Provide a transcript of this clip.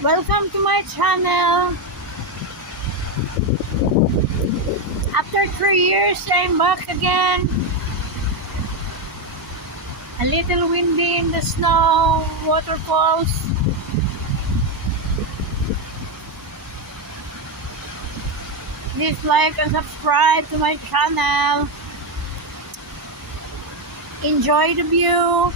Welcome to my channel. After 3 years, I'm back again. A little windy in the snow, waterfalls. Please like and subscribe to my channel. Enjoy the view.